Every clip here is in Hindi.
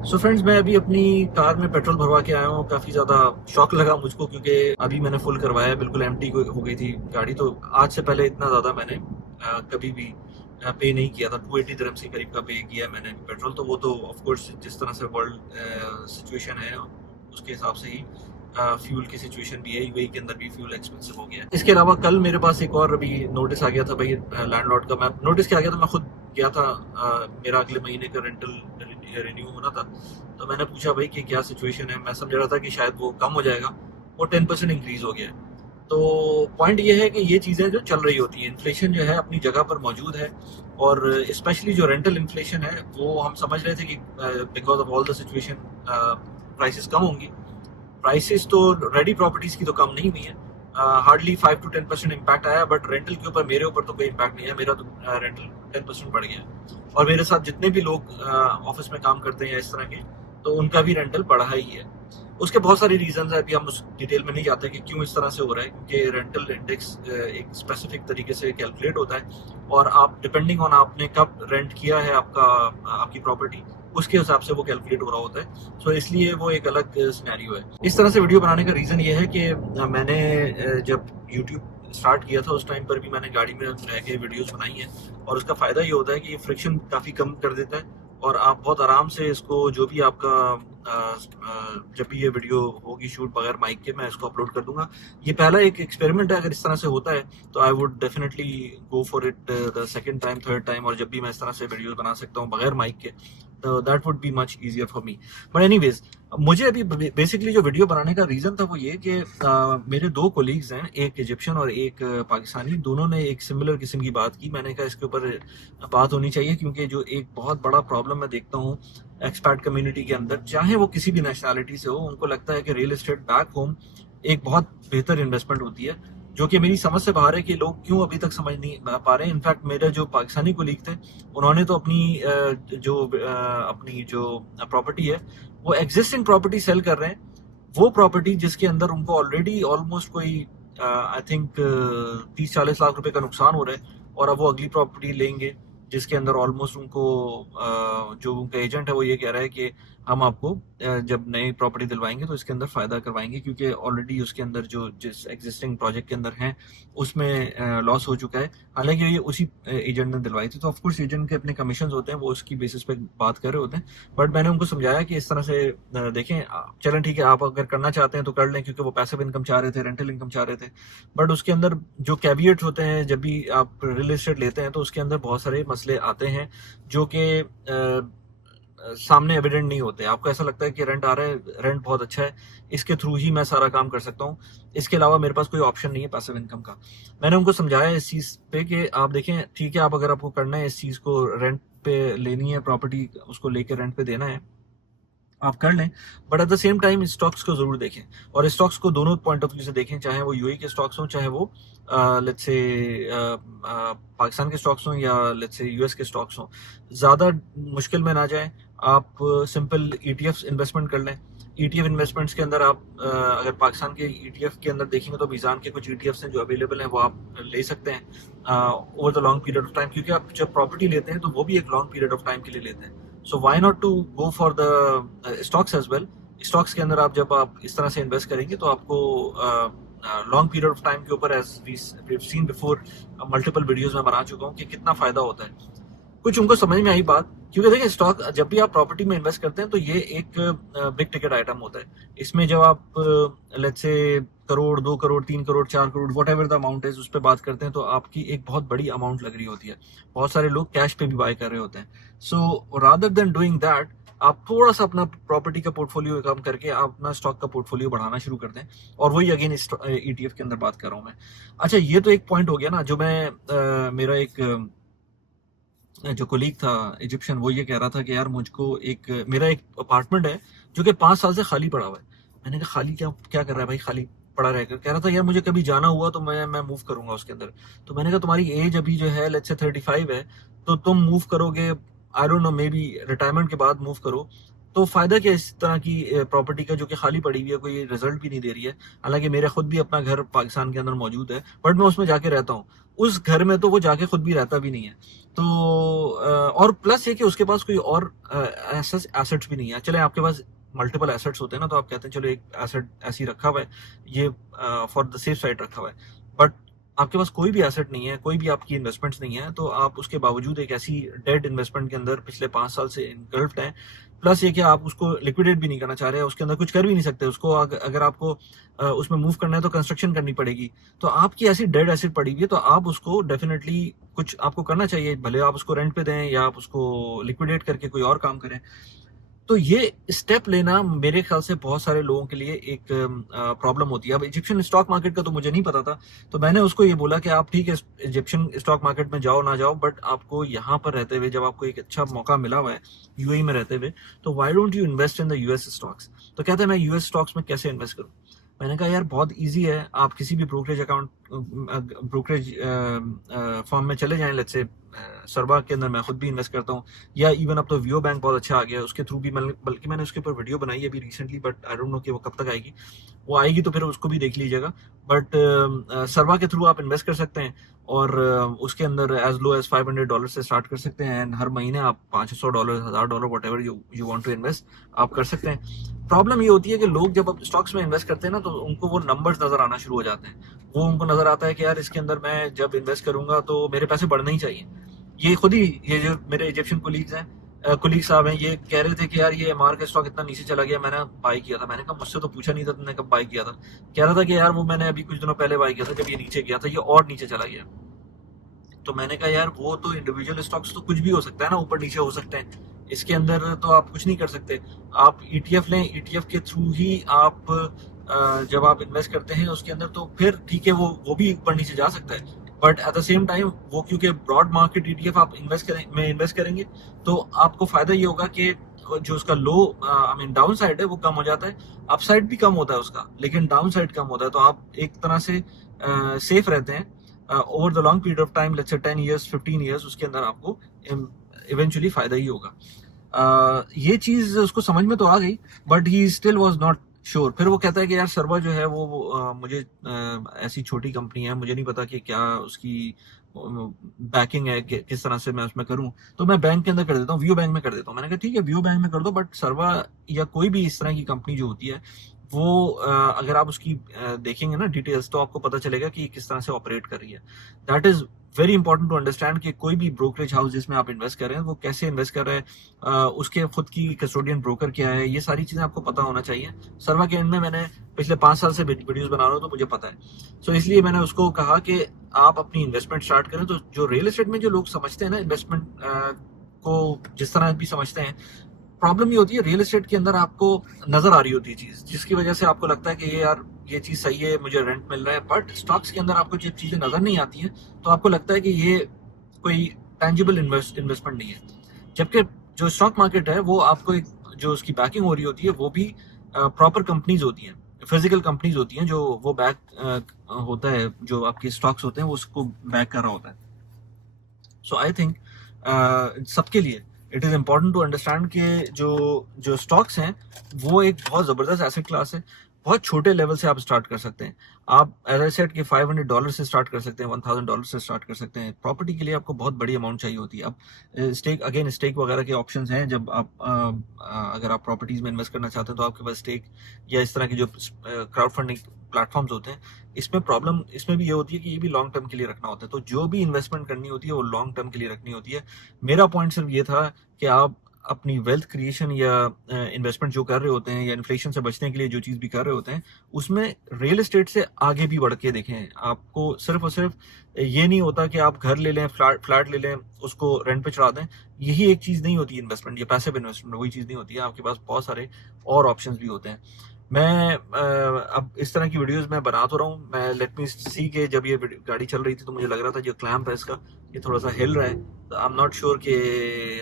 सो फ्रेंड्स, मैं अभी अपनी कार में पेट्रोल भरवा के आया हूँ। काफ़ी ज़्यादा शॉक लगा मुझको क्योंकि अभी मैंने फुल करवाया, बिल्कुल एम्प्टी हो गई थी गाड़ी। तो आज से पहले इतना ज़्यादा मैंने कभी भी पे नहीं किया था। 280 दिरहम्स के करीब का पे किया है मैंने पेट्रोल। तो वो तो ऑफ कोर्स जिस तरह से वर्ल्ड सिचुएशन है उसके हिसाब से ही फ्यूल की सिचुएशन भी है। यूएई के अंदर भी फ्यूल एक्सपेंसिव हो गया है। इसके अलावा कल मेरे पास एक और अभी नोटिस आ गया था भाई, लैंडलॉर्ड का। मैं नोटिस क्या आ गया था, मैं खुद गया था, मेरा अगले महीने का रेंटल रिन्यू होना था। तो मैंने पूछा भाई कि क्या सिचुएशन है। मैं समझ रहा था कि शायद वो कम हो जाएगा, वो 10% इंक्रीज हो गया है। तो पॉइंट ये है कि ये चीज़ें जो चल रही होती हैं, इन्फ्लेशन जो है अपनी जगह पर मौजूद है। और स्पेशली जो रेंटल इन्फ्लेशन है वो हम समझ रहे थे कि because of all the situation prices कम होंगी। प्राइसेस तो रेडी प्रॉपर्टीज की तो कम नहीं हुई है। हार्डली 5 to 10% इम्पैक्ट आया, बट रेंटल के ऊपर मेरे ऊपर तो कोई इम्पैक्ट नहीं है। मेरा तो रेंटल 10% बढ़ गया है। और मेरे साथ जितने भी लोग ऑफिस में काम करते हैं इस तरह के, तो उनका भी रेंटल बढ़ा ही है। उसके बहुत सारे रीजंस है, अभी हम उस डिटेल में नहीं जाते कि क्यों इस तरह से हो रहा है। क्योंकि रेंटल इंडेक्स एक स्पेसिफिक तरीके से कैलकुलेट होता है, और आप डिपेंडिंग ऑन आपने कब रेंट किया है आपकी प्रॉपर्टी, उसके हिसाब से वो कैलकुलेट हो रहा होता है। सो इसलिए वो एक अलग सिनेरियो है। इस तरह से वीडियो बनाने का रीज़न ये है कि मैंने जब यूट्यूब स्टार्ट किया था उस टाइम पर भी मैंने गाड़ी में रह के वीडियोस बनाई हैं। और उसका फ़ायदा ये होता है कि ये फ्रिक्शन काफ़ी कम कर देता है, और आप बहुत आराम से इसको जो भी आपका जब भी ये वीडियो होगी शूट बगैर माइक के, मैं इसको अपलोड कर दूंगा। ये पहला एक एक्सपेरिमेंट है। अगर इस तरह से होता है तो I would definitely go for it the second time, third time. और जब भी मैं इस तरह से वीडियो बना सकता हूँ बगैर माइक के, तो that would be much easier for me. But anyways, मुझे अभी बेसिकली जो वीडियो बनाने का रीज़न था वो ये कि मेरे दो कोलीग्स हैं, एक इजिप्शियन और एक पाकिस्तानी। दोनों ने एक सिमिलर किस्म की बात की। मैंने कहा इसके ऊपर बात होनी चाहिए, क्योंकि जो एक बहुत बड़ा प्रॉब्लम मैं देखता हूँ एक्सपैट कम्युनिटी के अंदर, चाहे वो किसी भी नेशनैलिटी से हो, उनको लगता है कि रियल एस्टेट बैक होम एक बहुत बेहतर इन्वेस्टमेंट होती है, जो कि मेरी समझ से बाहर है कि लोग क्यों अभी तक समझ नहीं पा रहे हैं। इनफैक्ट मेरे जो पाकिस्तानी कोलीग थे, उन्होंने तो अपनी जो प्रॉपर्टी है वो एग्जिस्टिंग प्रॉपर्टी सेल कर रहे हैं। वो प्रॉपर्टी जिसके अंदर उनको ऑलरेडी ऑलमोस्ट कोई आई थिंक 30-40 लाख रुपए का नुकसान हो रहा है, और अब वो अगली प्रॉपर्टी लेंगे जिसके अंदर ऑलमोस्ट उनको जो उनका एजेंट है वो ये कह रहा है कि हम आपको जब नई प्रॉपर्टी दिलवाएंगे तो इसके अंदर फायदा करवाएंगे, क्योंकि ऑलरेडी उसके अंदर जो जिस एग्जिस्टिंग प्रोजेक्ट के अंदर है उसमें लॉस हो चुका है। हालांकि ये उसी एजेंट ने दिलवाई थी, तो ऑफकोर्स एजेंट के अपने कमीशन होते हैं, वो उसकी बेसिस पे बात कर रहे होते हैं। बट मैंने उनको समझाया कि इस तरह से देखें, चलें ठीक है, आप अगर करना चाहते हैं तो कर लें, क्योंकि वो पैसिव इनकम चाह रहे थे, रेंटल इनकम चाह रहे थे। बट उसके अंदर जो कैविएट्स होते हैं, जब भी आप रियल एस्टेट लेते हैं तो उसके अंदर बहुत सारे मसले आते हैं जो कि सामने एविडेंट नहीं होते। आपको ऐसा लगता है कि रेंट आ रहा है, रेंट बहुत अच्छा है, इसके थ्रू ही मैं सारा काम कर सकता हूँ, इसके अलावा मेरे पास कोई ऑप्शन नहीं है पैसिव इनकम का। मैंने उनको समझाया इस चीज़ पे कि आप देखें ठीक है, आप अगर आपको करना है इस चीज़ को, रेंट पे लेनी है प्रॉपर्टी, उसको लेके रेंट पे देना है, आप कर लें। But at the same time stocks को जरूर देखें, और स्टॉक्स को दोनों पॉइंट ऑफ व्यू से देखें, चाहे वो यूएई के स्टॉक्स हों, चाहे वो लेट्स से पाकिस्तान के स्टॉक्स हों, या लेट्स से यूएस के स्टॉक्स हों। ज़्यादा मुश्किल में ना जाएं, आप सिंपल ईटीएफ इन्वेस्टमेंट कर लें। ईटीएफ इन्वेस्टमेंट्स के अंदर आप अगर पाकिस्तान के ईटीएफ के अंदर देखेंगे तो मीज़ान के कुछ ईटीएफ्स हैं जो अवेलेबल हैं, वो आप ले सकते हैं over the long period of time, क्योंकि आप जब प्रॉपर्टी लेते हैं तो वो भी एक लॉन्ग पीरियड ऑफ टाइम के लिए लेते हैं। So why not to go for the stocks as well. Stocks के अंदर जब आप इस तरह से इन्वेस्ट करेंगे तो आपको लॉन्ग पीरियड ऑफ टाइम के ऊपर, as we seen before, multiple videos में बना चुका हूँ कि कितना फायदा होता है। कुछ उनको समझ में आई बात, क्योंकि देखिए स्टॉक जब भी आप प्रॉपर्टी में इन्वेस्ट करते हैं तो ये एक बिग टिकट आइटम होता है। इसमें जब आप let's say crore, 2 crore, 3 crore, 4 crore, what ever the amount है, उस पर बात करते हैं तो आपकी एक बहुत बड़ी अमाउंट लग रही होती है। बहुत सारे लोग कैश पे भी बाय कर रहे होते हैं। So rather than doing that, आप थोड़ा सा अपना प्रॉपर्टी का पोर्टफोलियो कम करके आप अपना स्टॉक का पोर्टफोलियो बढ़ाना शुरू कर दें। और वही अगेन ईटीएफ के अंदर बात कर रहा हूँ मैं। अच्छा, ये तो एक पॉइंट हो गया ना। जो मैं मेरा एक जो कोलीग था इजिप्शियन, वो ये कह रहा था कि यार मुझको मेरा एक अपार्टमेंट है जो कि 5 साल से खाली पड़ा हुआ है। मैंने कहा खाली क्या क्या कर रहा है भाई, खाली पड़ा रहेगा? कह रहा था यार मुझे कभी जाना हुआ तो मैं मूव करूंगा उसके अंदर। तो मैंने कहा तुम्हारी एज अभी जो है लेट्स से 35 है, तो तुम मूव करोगे, I don't know, may be retirement के बाद मूव करो। तो फ़ायदा क्या इस तरह की प्रॉपर्टी का जो कि खाली पड़ी हुई है, कोई रिज़ल्ट भी नहीं दे रही है। हालाँकि मेरा खुद भी अपना घर पाकिस्तान के अंदर मौजूद है, बट मैं उसमें जाके रहता हूँ। उस घर में तो वो जाके खुद भी रहता भी नहीं है। तो और प्लस ये कि उसके पास कोई और एसेट्स भी नहीं है। चलें आपके पास मल्टीपल एसेट्स होते हैं ना, तो आप कहते हैं चलो एक एसेट ऐसे ही रखा हुआ है, ये फॉर द सेफ साइड रखा हुआ है। बट आपके पास कोई भी एसेट नहीं है, कोई भी आपकी इन्वेस्टमेंट्स नहीं है, तो आप उसके बावजूद एक ऐसी डेड इन्वेस्टमेंट के अंदर पिछले 5 साल से इन्गल्फ्ड हैं। प्लस ये कि आप उसको लिक्विडेट भी नहीं करना चाह रहे हैं, उसके अंदर कुछ कर भी नहीं सकते। उसको अगर आपको उसमें मूव करना है तो कंस्ट्रक्शन करनी पड़ेगी। तो आपकी ऐसी डेड एसेट पड़ी हुई है, तो आप उसको डेफिनेटली कुछ आपको करना चाहिए। भले आप उसको रेंट पे दें या आप उसको लिक्विडेट करके कोई और काम करें। तो ये स्टेप लेना मेरे ख्याल से बहुत सारे लोगों के लिए एक प्रॉब्लम होती है। अब इजिप्शियन स्टॉक मार्केट का तो मुझे नहीं पता था, तो मैंने उसको ये बोला कि आप ठीक है इजिप्शियन स्टॉक मार्केट में जाओ ना जाओ, बट आपको यहाँ पर रहते हुए जब आपको एक अच्छा मौका मिला हुआ है यूएई में रहते हुए, तो why don't you invest in the US stocks. तो कहते हैं मैं यूएस स्टॉक्स में कैसे इन्वेस्ट करूँ। मैंने कहा यार बहुत ईजी है, आप किसी भी ब्रोकरेज फर्म में चले जाएं। लेट्स से सरबा के अंदर मैं खुद भी इन्वेस्ट करता हूँ, या इवन अब तो वियो बैंक बहुत अच्छा आ गया है, उसके थ्रू भी बल्कि मैंने उसके ऊपर वीडियो बनाई है अभी recently, but I don't know कि वो कब तक आएगी। वो आएगी तो फिर उसको भी देख लीजिएगा। बट सरबा के थ्रू आप इन्वेस्ट कर सकते हैं, और उसके अंदर एज लो एज $500 से स्टार्ट कर सकते हैं, एंड हर महीने आप $500, $1000, whatever you want to invest आप कर सकते हैं। प्रॉब्लम ये होती है कि लोग जब अब स्टॉक्स में इन्वेस्ट करते हैं ना, तो उनको वो नंबर्स नजर आना शुरू हो जाते हैं। वो उनको नजर आता है कि यार इसके अंदर मैं जब इन्वेस्ट करूंगा तो मेरे पैसे बढ़ने ही चाहिए। ये खुद ही, ये जो मेरे इजिप्शियन कोलीग्स हैं, कोलीग साहब हैं, ये कह रहे थे कि यार ये एमआर का स्टॉक इतना नीचे चला गया, मैंने बाई किया था। मैंने कहा मुझसे तो पूछा नहीं था तुमने कब बाई किया था। कह रहा था कि यार वो मैंने अभी कुछ दिनों पहले बाई किया था, जब ये नीचे गया था, ये और नीचे चला गया। तो मैंने कहा यार वो तो इंडिविजुअल स्टॉक्स तो कुछ भी हो सकता है ना, ऊपर नीचे हो सकते हैं, इसके अंदर तो आप कुछ नहीं कर सकते। आप ईटीएफ लें, ईटीएफ के थ्रू ही आप जब आप इन्वेस्ट करते हैं उसके अंदर, तो फिर ठीक है वो भी ऊपर नीचे जा सकता है। But at the same time वो क्योंकि ब्रॉड मार्केट ईटीएफ आप इन्वेस्ट करेंगे, तो आपको फायदा ये होगा कि जो उसका लो आई मीन डाउन साइड है वो कम हो जाता है, अप साइड भी कम होता है उसका, लेकिन डाउन साइड कम होता है। तो आप एक तरह से सेफ रहते हैं over the long period of time, let's say 10 years 15 years, उसके अंदर आपको इवेंचुअली फायदा ही होगा। ये चीज उसको समझ में तो आ गई, but he still was not sure. फिर वो कहता है कि यार सर्वा जो है वो मुझे ऐसी छोटी कंपनी है, मुझे नहीं पता कि क्या उसकी बैकिंग है, किस तरह से मैं उसमें करूं, तो मैं बैंक के अंदर कर देता हूँ, व्यू बैंक में कर देता हूँ। मैंने कहा ठीक है व्यू बैंक में कर दो, बट सर्वा या कोई भी इस तरह की कंपनी जो होती है वो अगर आप उसकी देखेंगे ना डिटेल्स, तो आपको पता चलेगा कि किस तरह से ऑपरेट कर रही है। That is very important to understand कि कोई भी ब्रोकरेज हाउस जिसमें आप इन्वेस्ट कर रहे हैं वो कैसे इन्वेस्ट कर रहे हैं, उसके खुद की कस्टोडियन ब्रोकर क्या है, ये सारी चीजें आपको पता होना चाहिए। सर्वा के एंड में मैंने पिछले 5 साल से वीडियोस बना रहा हूँ, तो मुझे पता है। सो इसलिए मैंने उसको कहा कि आप अपनी इन्वेस्टमेंट स्टार्ट करें। तो जो रियल एस्टेट में जो लोग समझते हैं ना इन्वेस्टमेंट को जिस तरह भी समझते हैं, प्रॉब्लम ये होती है रियल एस्टेट के अंदर आपको नजर आ रही होती है चीज, जिसकी वजह से आपको लगता है कि ये यार ये चीज सही है, मुझे रेंट मिल रहा है। बट स्टॉक्स के अंदर आपको जब चीजें नजर नहीं आती हैं, तो आपको लगता है कि ये कोई टेंजिबल इन्वेस्टमेंट नहीं है। जबकि जो स्टॉक मार्केट है वो आपको एक जो उसकी बैकिंग हो रही होती है वो भी प्रॉपर कंपनीज होती हैं, फिजिकल कंपनीज होती हैं, जो वो बैक होता है, जो आपके स्टॉक्स होते हैं वो उसको बैक कर रहा होता है। सो आई थिंक सबके लिए it is important to understand कि जो स्टॉक्स हैं वो एक बहुत जबरदस्त एसेट क्लास है। बहुत छोटे लेवल से आप स्टार्ट कर सकते हैं। आप एज आई सेड कि $500 से स्टार्ट कर सकते हैं, $1000 से स्टार्ट कर सकते हैं। प्रॉपर्टी के लिए आपको बहुत बड़ी अमाउंट चाहिए होती है। अब स्टेक वगैरह के ऑप्शंस हैं। जब आप अगर आप प्रॉपर्टीज में इन्वेस्ट करना चाहते हैं तो आपके पास स्टेक या इस तरह के जो क्राउड फंडिंग प्लेटफॉर्म्स होते हैं, इसमें प्रॉब्लम इसमें भी ये होती है कि ये भी लॉन्ग टर्म के लिए रखना होता है। तो जो भी इन्वेस्टमेंट करनी होती है वो लॉन्ग टर्म के लिए रखनी होती है। मेरा पॉइंट सिर्फ ये था कि आप अपनी वेल्थ क्रिएशन या इन्वेस्टमेंट जो कर रहे होते हैं या इन्फ्लेशन से बचने के लिए जो चीज भी कर रहे होते हैं, उसमें रियल एस्टेट से आगे भी बढ़ के देखें। आपको सिर्फ और सिर्फ ये नहीं होता कि आप घर ले लें, फ्लैट ले लें, उसको रेंट पे चढ़ा दें, यही एक चीज नहीं होती इन्वेस्टमेंट या पैसिव इन्वेस्टमेंट, वही चीज नहीं होती है। आपके पास बहुत सारे और ऑप्शंस भी होते हैं। मैं अब इस तरह की वीडियोस मैं बना तो रहा हूँ। मैं लेट मी सी के जब ये गाड़ी चल रही थी तो मुझे लग रहा था जो क्लैंप है इसका ये थोड़ा सा हिल रहा है। आई एम नॉट श्योर कि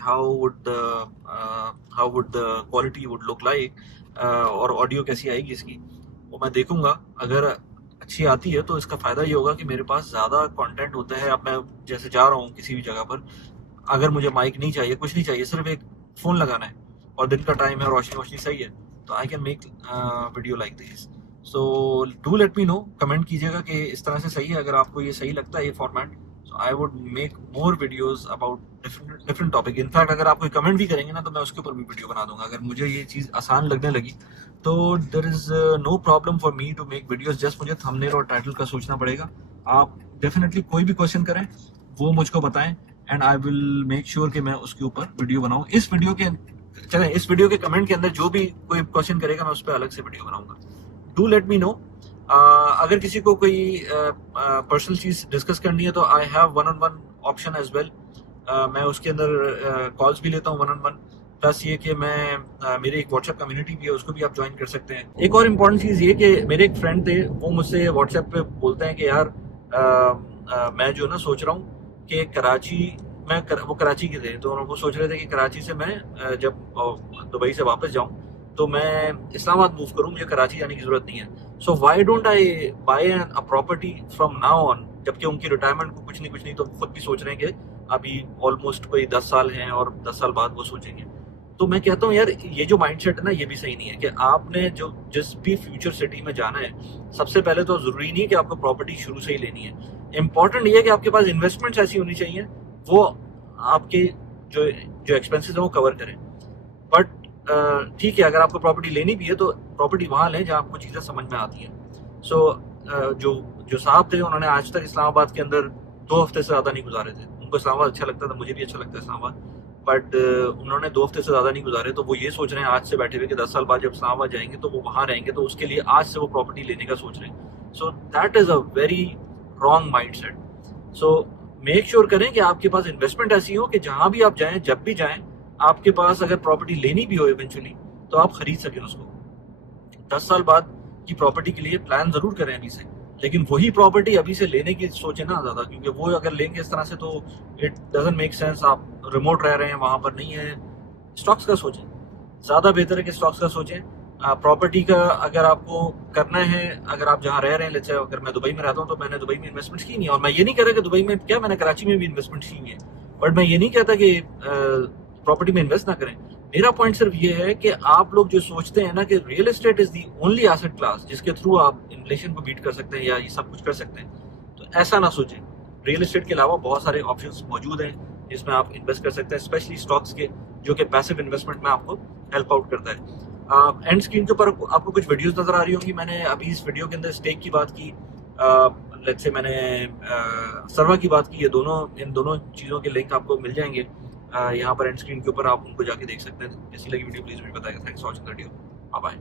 how would the quality would look like, और ऑडियो कैसी आएगी इसकी वो मैं देखूंगा। अगर अच्छी आती है तो इसका फायदा ये होगा कि मेरे पास ज्यादा कंटेंट होता है। अब मैं जैसे जा रहा हूँ किसी भी जगह पर, अगर मुझे माइक नहीं चाहिए, कुछ नहीं चाहिए, सिर्फ एक फोन लगाना है, और दिन का टाइम है, रोशनी वोशनी सही है, तो I can make video like this. So do let me know, comment कीजिएगा कि इस तरह से सही है। अगर आपको ये सही लगता है ये format, so I would make more videos about different topic. In fact अगर आप कोई कमेंट भी करेंगे ना तो मैं उसके ऊपर भी वीडियो बना दूंगा। अगर मुझे ये चीज़ आसान लगने लगी तो there is no problem for me to make videos. Just मुझे थंबनेल और टाइटल का सोचना पड़ेगा। आप डेफिनेटली कोई भी क्वेश्चन करें, वो मुझको बताएं, and I will make sure कि मैं उसके ऊपर वीडियो बनाऊं। इस वीडियो के कमेंट के अंदर जो भी कोई क्वेश्चन करेगा मैं उस पर अलग से वीडियो बनाऊंगा। Do let me know. अगर किसी को कोई पर्सनल चीज डिस्कस करनी है तो I have 1-on-1 option as well. मैं उसके अंदर कॉल्स भी लेता हूँ 1-on-1। प्लस ये कि मैं मेरी एक व्हाट्सएप कम्युनिटी भी है, उसको भी आप ज्वाइन कर सकते हैं। एक और इम्पॉर्टेंट चीज़ ये कि मेरे एक फ्रेंड थे, वो मुझसे व्हाट्सएप पे बोलते हैं कि यार मैं जो ना सोच रहा हूँ कि वो कराची के थे, तो वो सोच रहे थे कि कराची से मैं जब दुबई से वापस जाऊँ तो मैं इस्लामाबाद मूव करूँ, मुझे कराची जाने की जरूरत नहीं है। So why don't I buy a property from now on, जबकि उनकी रिटायरमेंट को कुछ नहीं तो खुद भी सोच रहे हैं कि अभी ऑलमोस्ट कोई 10 साल हैं और 10 साल बाद वो सोचेंगे। तो मैं कहता हूँ यार, ये जो माइंडसेट है ना, ये भी सही नहीं है कि आपने जो जिस भी फ्यूचर सिटी में जाना है, सबसे पहले तो जरूरी नहीं है कि आपको प्रॉपर्टी शुरू से ही लेनी है। इंपॉर्टेंट ये है कि आपके पास इन्वेस्टमेंट्स ऐसी होनी चाहिए वो आपके जो जो एक्सपेंसेस है वो कवर करें। बट ठीक है, अगर आपको प्रॉपर्टी लेनी भी है तो प्रॉपर्टी वहाँ लें जहाँ आपको चीज़ें समझ में आती हैं। सो जो साहब थे, उन्होंने आज तक इस्लामाबाद के अंदर 2 हफ्ते से ज़्यादा नहीं गुजारे थे। उनको इस्लामाबाद अच्छा लगता था, मुझे भी अच्छा लगता है इस्लामाबाद, बट उन्होंने 2 हफ्ते से ज़्यादा नहीं गुजारे। तो वो ये सोच रहे हैं आज से बैठे हुए कि 10 साल बाद जब इस्लामाबाद जाएंगे तो वो वहाँ रहेंगे, तो उसके लिए आज से वो प्रॉपर्टी लेने का सोच रहे हैं। So that is a very wrong mind set. So make sure करें कि आपके पास इन्वेस्टमेंट ऐसी हो कि जहाँ भी आप जाएँ, जब भी जाएँ, आपके पास अगर प्रॉपर्टी लेनी भी हो इवेंचुअली तो आप खरीद सकें उसको। 10 साल बाद की प्रॉपर्टी के लिए प्लान जरूर करें अभी से, लेकिन वही प्रॉपर्टी अभी से लेने की सोचें ना ज़्यादा, क्योंकि वो अगर लेंगे इस तरह से तो इट डजंट मेक सेंस। आप रिमोट रह रहे हैं, वहाँ पर नहीं है। स्टॉक्स का सोचें, ज़्यादा बेहतर है कि स्टॉक्स का सोचें। प्रॉपर्टी का अगर आपको करना है, अगर आप जहाँ रह रहे हैं, लेट्स से अगर मैं दुबई में रहता हूँ तो मैंने दुबई में इन्वेस्टमेंट की नहीं है, और मैं ये नहीं कह रहा कि दुबई में क्या, मैंने कराची में भी इन्वेस्टमेंट की है, बट मैं ये नहीं कहता कि प्रॉपर्टी में इन्वेस्ट ना करें। मेरा पॉइंट सिर्फ ये है कि आप लोग जो सोचते हैं ना कि real estate is the only asset class जिसके थ्रू आप इन्फ्लेशन को बीट कर सकते हैं या ये सब कुछ कर सकते हैं, तो ऐसा ना सोचें। रियल एस्टेट के अलावा बहुत सारे ऑप्शंस मौजूद हैं जिसमें आप इन्वेस्ट कर सकते हैं, स्पेशली स्टॉक्स के, जो कि पैसिव इन्वेस्टमेंट में आपको हेल्प आउट करता है। एंड स्क्रीन के ऊपर आपको कुछ वीडियोस नजर आ रही होंगी। मैंने अभी इस वीडियो के अंदर स्टेक की बात की, लेट्स से मैंने सर्वा की बात की। ये इन दोनों चीज़ों के लिंक आपको मिल जाएंगे यहाँ पर एंड स्क्रीन के ऊपर, आप उनको जाके देख सकते हैं। कैसी लगी वीडियो प्लीज मुझे बताइएगा। Thanks for watching the video, bye bye.